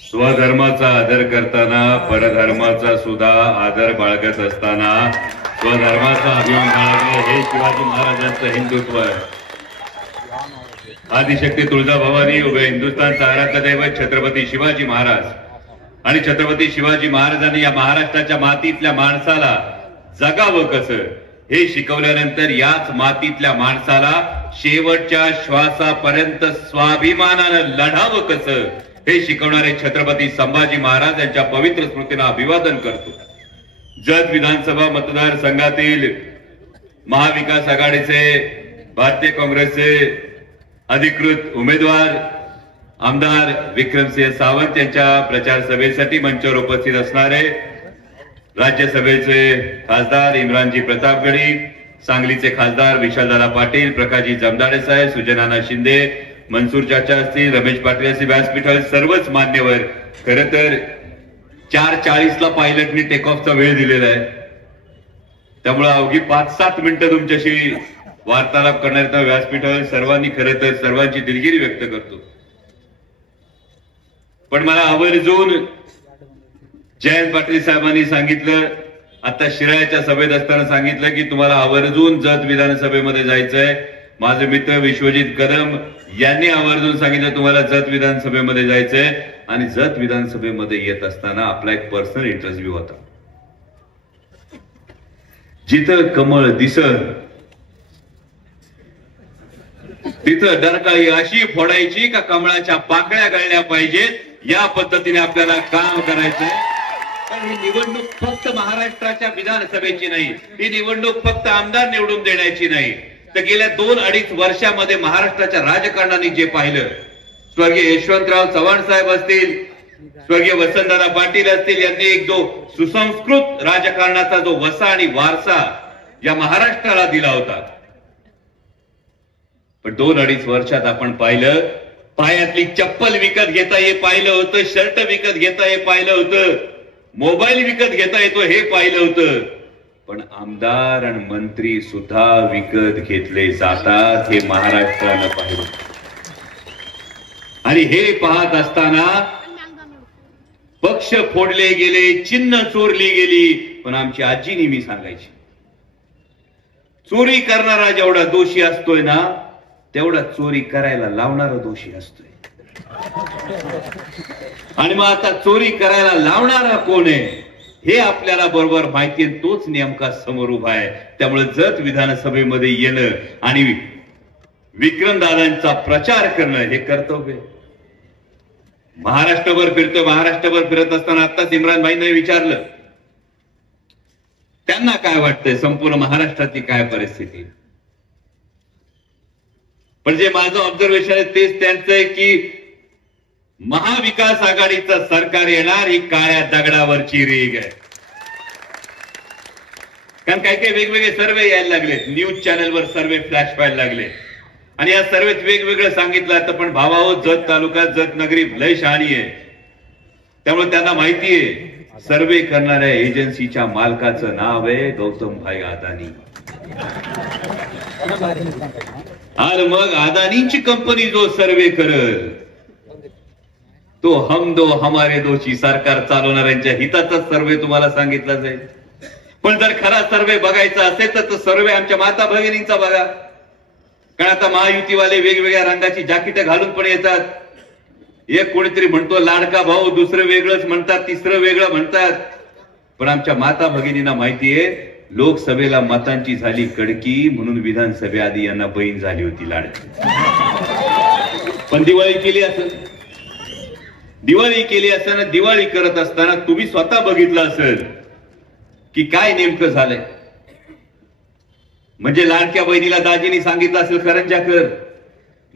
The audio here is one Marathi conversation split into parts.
स्वधर्माचा आदर करताना परधर्माचा सुद्धा आदर बाळगत असताना स्वधर्माचा अभिमान बाळगणे हे शिवाजी महाराजांचं हिंदुत्व आहे. आदिशक्ती तुळजाभवानी उभे हिंदुस्थानचा आराध्य दैवत छत्रपती शिवाजी महाराज आणि छत्रपती शिवाजी महाराजांनी या महाराष्ट्राच्या मातीतल्या माणसाला जगावं कसं हे शिकवल्यानंतर याच मातीतल्या माणसाला शेवटच्या श्वासापर्यंत स्वाभिमानानं लढावं कसं हे शिकवणारे छत्रपती संभाजी महाराज यांच्या पवित्र स्मृतीला अभिवादन करतो. जत विधानसभा मतदारसंघातील महाविकास आघाडीचे भारतीय काँग्रेसचे अधिकृत उमेदवार आमदार विक्रमसिंह सावंत यांच्या प्रचार सभेसाठी मंचावर उपस्थित असणारे राज्यसभेचे खासदार इम्रानजी प्रतापगडी, सांगलीचे खासदार विशालदादा पाटील, प्रकाशजी जमदाडे साहेब, सुजनाना शिंदे, मनसूर चाचा असतील, रमेश पाटील असतील, व्यासपीठावर सर्वच मान्यवर. खरं तर 4:40 ला पायलटनी टेक ऑफचा वेळ दिलेला आहे, त्यामुळे अवघी 5-7 मिनिटं तुमच्याशी वार्तालाप करण्याचा व्यासपीठावर सर्वांनी खरं तर सर्वांची दिलगिरी व्यक्त करतो. पण मला आवर्जून जयंत पाटील साहेबांनी सांगितलं, आता शिराळ्याच्या सभेत असताना सांगितलं की तुम्हाला आवर्जून जत विधानसभेमध्ये जायचंय. माझे मित्र विश्वजित कदम यांनी आवर्जून सांगितलं तुम्हाला जत विधानसभेमध्ये जायचंय. आणि जत विधानसभेमध्ये येत असताना आपला एक पर्सनल इंटरव्ह्यू होता. जिथं कमळ दिसत तिथं डरकाळी अशी फोडायची का कमळाच्या पाकळ्या गळल्या पाहिजेत, या पद्धतीने आपल्याला काम करायचंय. पण ही निवडणूक फक्त महाराष्ट्राच्या विधानसभेची नाही, ही निवडणूक फक्त आमदार निवडून देण्याची नाही, तर गेल्या 2-2.5 वर्षामध्ये महाराष्ट्राच्या राजकारणाने जे पाहिलं, स्वर्गीय यशवंतराव चव्हाण साहेब असतील, स्वर्गीय वसंतदादा पाटील असतील, यांनी एक जो सुसंस्कृत राजकारणाचा जो वसा आणि वारसा या महाराष्ट्राला दिला होता. पण 2-2.5 वर्षात आपण पाहिलं, पायातली चप्पल विकत घेता हे पाहिलं होतं, शर्ट विकत घेता हे पाहिलं होतं, मोबाईल विकत घेता येतो हे पाहिलं होतं, पण आमदार आणि मंत्री सुद्धा विकत घेतले जातात हे महाराष्ट्रानं पाहिलं. आणि हे पाहत असताना पक्ष फोडले गेले, चिन्ह चोरली गेली, पण आमची आजी नेहमी सांगायची, चोरी करणारा जेवढा दोषी असतोय ना, तेवढा चोरी करायला लावणारा दोषी असतोय. आणि मग आता चोरी करायला लावणारा कोण आहे हे आपल्याला बरोबर माहिती आहे, तोच नेमका समोर उभा आहे. त्यामुळे जत विधानसभेमध्ये येणं आणि विक्रमदादांचा प्रचार करणं हे कर्तव्य. महाराष्ट्रभर फिरतोय, महाराष्ट्रभर फिरत असताना आत्ताच इम्रान भाईंनी विचारलं त्यांना काय वाटतंय संपूर्ण महाराष्ट्राची काय परिस्थिती. पण जे माझं ऑब्झर्वेशन आहे तेच त्यांचं आहे की महाविकास आघाडीचं सरकार येणार ही काळ्या दगडावरची रेग आहे. कारण काही काही वेगवेगळे सर्वे यायला लागले, न्यूज चॅनलवर सर्वे फ्लॅश व्हायला लागले, आणि या सर्वेत वेगवेगळं सांगितलं जातं. पण भावाहो, जत तालुका जत नगरी लय शहाणी आहे, त्यामुळे त्यांना माहिती आहे सर्वे करणाऱ्या एजन्सीच्या मालकाचं नाव आहे गौतम भाई अदानी. आणि मग अदानींची कंपनी जो सर्वे करल तो हम दो हमारे दोची सरकार चालवणाऱ्यांच्या हिताचा सर्वे तुम्हाला सांगितला जाईल. पण जर खरा सर्वे बघायचा असेल तर सर्वे आमच्या माता भगिनींचा बघा. कारण आता महायुतीवाले वेगवेगळ्या रंगाची जाकीट घालून पण येतात. एक कोणीतरी म्हणतो लाडका भाऊ, दुसरं वेगळंच म्हणतात, तिसरं वेगळं म्हणतात. पण आमच्या माता भगिनींना माहितीये लोकसभेला मतांची झाली कडकी, म्हणून विधानसभेआधी यांना बहीण झाली होती लाडकी. पण दिवाळी केली असेल, दिवाळी केली असताना, दिवाळी करत असताना तुम्ही स्वतः बघितलं असेल की काय नेमकं झालंय. म्हणजे लाडक्या बहिणीला दाजीनी सांगितलं असेल करंजा कर,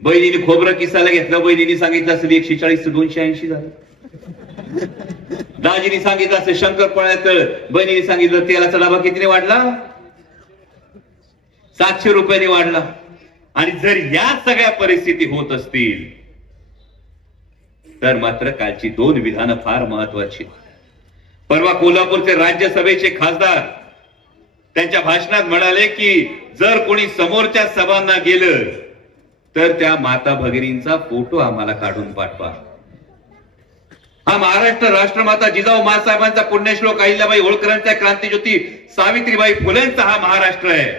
बहिणीने खोबरं किसायला घेतलं, बहिणीने सांगितलं असेल 140 ते 280 झालं. दाजीनी सांगितलं असेल शंकरपाळ्यात, बहिणीने सांगितलं तेलाचा डबा कितीने वाढला, 700 रुपयांनी वाढला. आणि जर या सगळ्या परिस्थिती होत असतील तर मात्र कालची 2 विधानं फार महत्वाची. परवा कोल्हापूरचे राज्यसभेचे खासदार त्यांच्या भाषणात म्हणाले की जर कोणी समोरच्या सभांना गेलं तर त्या माता भगिनींचा फोटो आम्हाला काढून पाठवा. हा महाराष्ट्र राष्ट्रमाता जिजाऊ माँसाहेबांचा पुण्यश्लोक अहिल्याबाई होळकरांचा क्रांतीज्योती सावित्रीबाई फुलेंचा हा महाराष्ट्र आहे.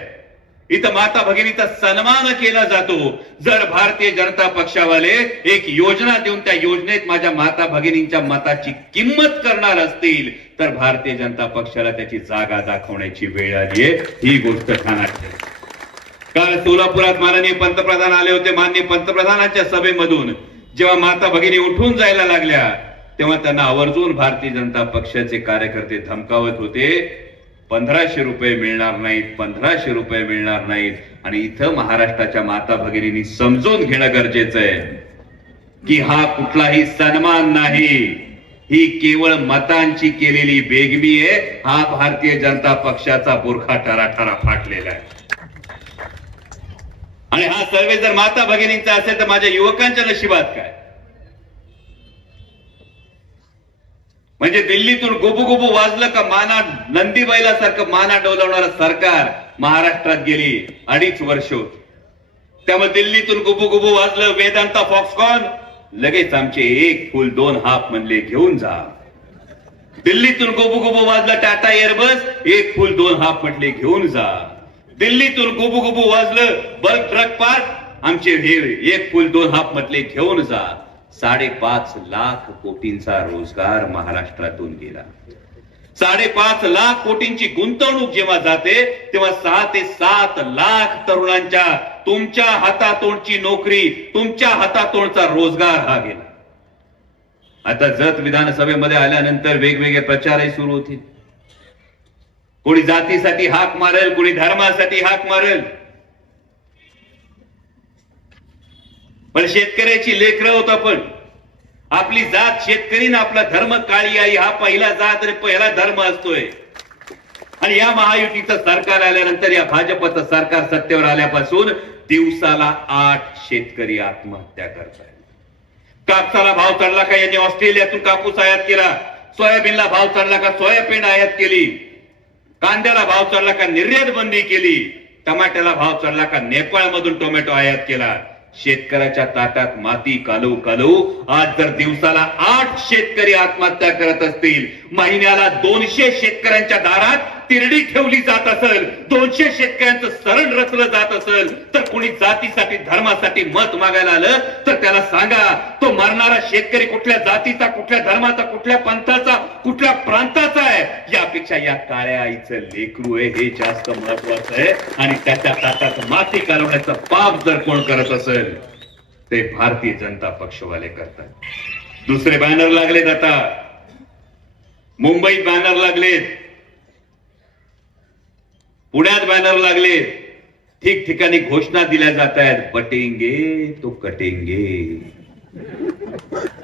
इथं माता भगिनीचा सन्मान केला जातो. जर भारतीय जनता पक्षावाले एक योजना देऊन त्या योजनेत माझ्या माता भगिनींच्या मताची किंमत करणार असतील तर भारतीय जनता पक्षाला त्याची जागा दाखवण्याची वेळ आली आहे. ही गोष्ट ध्यानात ठेवा. काल सोलापुरात माननीय पंतप्रधान आले होते. माननीय पंतप्रधानांच्या सभेमधून जेव्हा माता भगिनी उठून जायला लागल्या तेव्हा त्यांना आवर्जून भारतीय जनता पक्षाचे कार्यकर्ते धमकावत होते, 1500 रुपये मिळणार नाहीत, 1500 रुपये मिळणार नाहीत. आणि इथं महाराष्ट्राच्या माता भगिनींनी समजून घेणं गरजेचं आहे की हा कुठलाही सन्मान नाही, ही केवळ मतांची केलेली बेगमी आहे. हा भारतीय जनता पक्षाचा बुरखा ठराठरा फाटलेला आहे. आणि हा सर्वे जर माता भगिनींचा असेल तर माझ्या युवकांच्या नशिबात काय? म्हणजे दिल्लीतून गुबू गुबू वाजलं का माना नंदीबाईला सारखं माना डोलवणारं सरकार महाराष्ट्रात गेली 2.5 वर्ष होती. त्यामुळे दिल्लीतून गुबू गुबू वाजलं वेदांता फॉक्सकॉन, लगेच आमचे 1 फुल 2 हाफ म्हणले घेऊन जा. दिल्लीतून गुबू गुबू वाजलं टाटा एअरबस, 1 फुल 2 हाफ म्हटले घेऊन जा. दिल्लीतून गुबू गुबू वाजलं बल्क ट्रक पार्क, आमचे हे 1 फुल 2 हाफ म्हटले घेऊन जा. 5.5 लाख कोटींचा रोजगार महाराष्ट्रातून गेला. 5.5 लाख कोटींची गुंतवणूक जेव्हा जाते तेव्हा 6 ते 7 लाख तरुणांच्या तुमच्या हातातोंडची नोकरी, तुमच्या हातातोंडचा रोजगार हा गेला. आता जत विधानसभेमध्ये आल्यानंतर वेगवेगळे प्रचारही सुरू होतील. कोणी जातीसाठी हाक मारेल, कोणी धर्मासाठी हाक मारेल. पण शेतकऱ्याची लेकरं होत आपण. आपली जात शेतकरी ना आपला धर्म काळी आई हा पहिला जात आणि पहिला धर्म असतोय. आणि या महायुतीचं सरकार आल्यानंतर, या भाजपचं सरकार सत्तेवर आल्यापासून दिवसाला 8 शेतकरी आत्महत्या करतायत. कापसाला भाव चढला का यांनी ऑस्ट्रेलियातून कापूस आयात केला, सोयाबीनला भाव चढला का सोयाबीन आयात केली, कांद्याला भाव चढला का निर्यात बंदी केली, टमाट्याला भाव चढला का नेपाळमधून टोमॅटो आयात केला. शेतकऱ्याच्या ताटात माती कालू कालू आज जर दिवसाला 8 शेतकरी आत्महत्या करत असतील, महिन्याला 200 शेतकऱ्यांच्या दारात तिरडी ठेवली जात असेल, 200 शेतकऱ्यांचं सरण रचलं जात असेल, तर कोणी जातीसाठी धर्मासाठी मत मागायला आलं तर त्याला सांगा तो मरणारा शेतकरी कुठल्या जातीचा, कुठल्या धर्माचा, कुठल्या पंथाचा, कुठल्या प्रांताचा आहे. यापेक्षा या काळ्या आईचं लेकरू आहे हे जास्त महत्वाचं आहे. आणि त्याच्या ताटात माती कालवण्याचं पाप जर कोण करत असेल ते भारतीय जनता पक्षवाले करतात. दुसरे बॅनर लागलेत. आता मुंबईत बॅनर लागलेत, पुण्यात बॅनर लागले, ठिकठिकाणी घोषणा दिल्या जात आहेत, बटेंगे तो कटेंगे.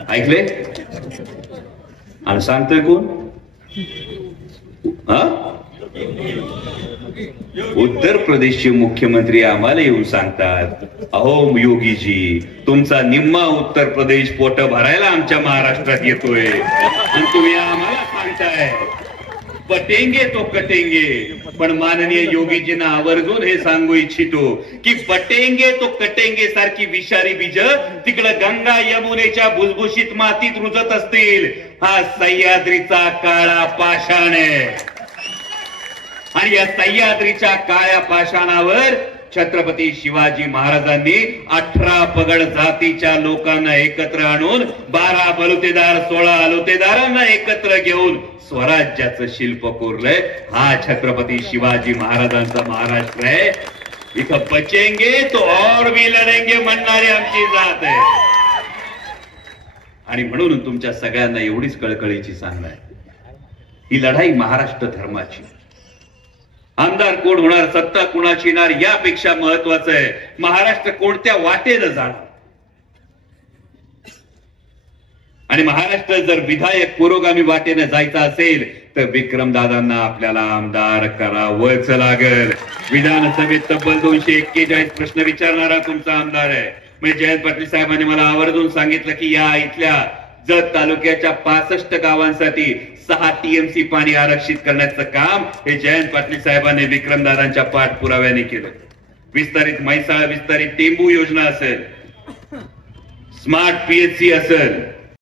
ऐकले? आणि सांगतोय कोण? उत्तर प्रदेशचे मुख्यमंत्री आम्हाला येऊन सांगतात, अहो योगीजी तुमचा निम्मा उत्तर प्रदेश पोट भरायला आमच्या महाराष्ट्रात येतोय आणि तुम्ही आम्हाला सांगताय बटेंगे तो कटेंगे. पण माननीय योगीजींना आवर्जून हे सांगू इच्छितो की बटेंगे तो कटेंगे सारखी विषारी बीज तिकडे गंगा यमुनेच्या भुसभुशीत मातीत रुजत असतील. हा सह्याद्रीचा काळा पाषाण आहे. आणि या सह्याद्रीच्या काळ्या पाषाणावर छत्रपती शिवाजी महाराजांनी 18 पगड जातीच्या लोकांना एकत्र आणून 12 बलुतेदार 16 अलुतेदारांना एकत्र घेऊन स्वराज्याचं शिल्प कोरलंय. हा छत्रपती शिवाजी महाराजांचा महाराष्ट्र आहे. इथं बचेंगे तो और भी लढेंगे म्हणणारी आमची जात आहे. आणि म्हणून तुमच्या सगळ्यांना एवढीच कळकळीची सांगणं आहे, ही लढाई महाराष्ट्र धर्माची. आमदार कोण होणार, सत्ता कुणाची येणार यापेक्षा महत्वाचं आहे महाराष्ट्र कोणत्या वाटेनं जाणार. आणि महाराष्ट्र जर विधायक पुरोगामी वाटेनं जायचं असेल तर विक्रमदादांना आपल्याला आमदार करावंच लागेल. विधानसभेत तब्बल 241 प्रश्न विचारणारा तुमचा आमदार आहे. म्हणजे जयंत पाटील साहेबांनी मला आवर्जून सांगितलं की या इथल्या जत तालुक्याच्या 65 गावांसाठी 6 TMC पाणी आरक्षित करण्याचं काम हे जयंत पाटील साहेबांनी विक्रमदादांच्या पाठपुराव्याने केलं. विस्तारित म्हैसाळ, विस्तारित टेंबू योजना असेल, स्मार्ट PHC असेल,